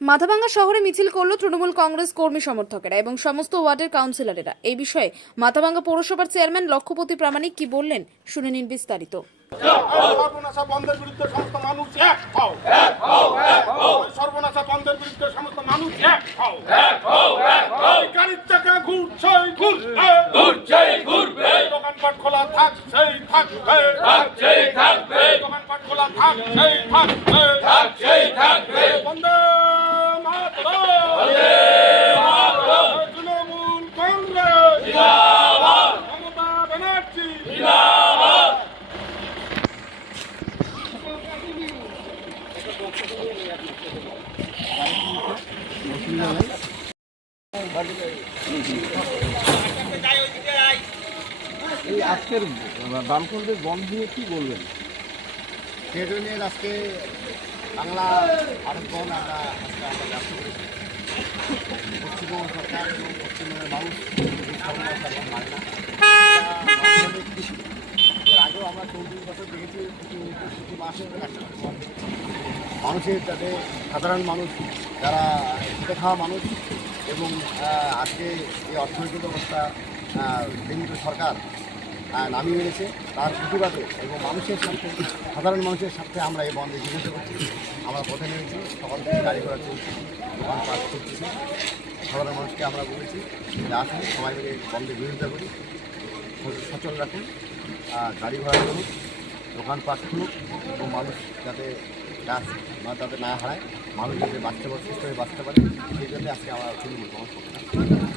মাথাভাঙ্গা শহরে মিছিল করল তৃণমূল কংগ্রেস কর্মী সমর্থকেরা এবং সমস্ত ওয়ার্ডের কাউন্সিলরেরা। এই বিষয়ে মাথাভাঙ্গা পৌরসভার চেয়ারম্যান লক্ষ্যপতি প্রামাণিক কি বললেন শুনে নিন বিস্তারিত। সর্বনাশা বন্ধের বিরুদ্ধে সমস্ত মানুষ এক হও। সর্বনাশা বন্ধের বিরুদ্ধে সমস্ত মানুষ এক হও। গাড়ির চাকা ঘুরছে ঘুরছে ঘুরছে ঘুরবে দোকানপাট খোলা থাকছেই থাকবে। থাকছেই থাকবে। দোকানপাট খোলা থাকছেই থাকবে। এই আজকের বামফ্রন্টের বন্ধ নিয়ে কি বলবেন? ইউনিয়ন আজকে বাংলা ভারত আমরা আজকে আমরা ব্যস্ত পশ্চিমবঙ্গ সরকার এবং পশ্চিমবঙ্গের মানুষ মানে আগেও আমরা চৌত্রিশ বছর দেখেছি প্রতি মাসে ওদের একটা করে বন্ধ। মানুষের যাতে সাধারণ মানুষ যারা খাওয়া মানুষ এবং আজকে এই অর্থনৈতিক অবস্থা আহ, কেন্দ্র সরকার নামিয়ে এনেছে তার প্রতিবাদে এবং মানুষের সাথে সাধারণ মানুষের সাথে আমরা এই বন্ধে বিরোধিতা করছি। আমরা পথে নেমেছি সকাল থেকে গাড়ি ঘোড়া চলছে দোকান পাট করতেছি। সাধারণ মানুষকে আমরা বলেছি যে আসুন সবাই মিলে বন্ধে বিরোধিতা করি। সচল রাখুন গাড়ি ঘোড়া চলুক দোকানপাট খুলুক এবং মানুষ যাতে গাছ যাতে না হারায়, মানুষ যাতে বাঁচতে পারে, সুস্থ হয়ে বাঁচতে পারে, সেই জন্য আজকে আমরা তৃণমূল আমার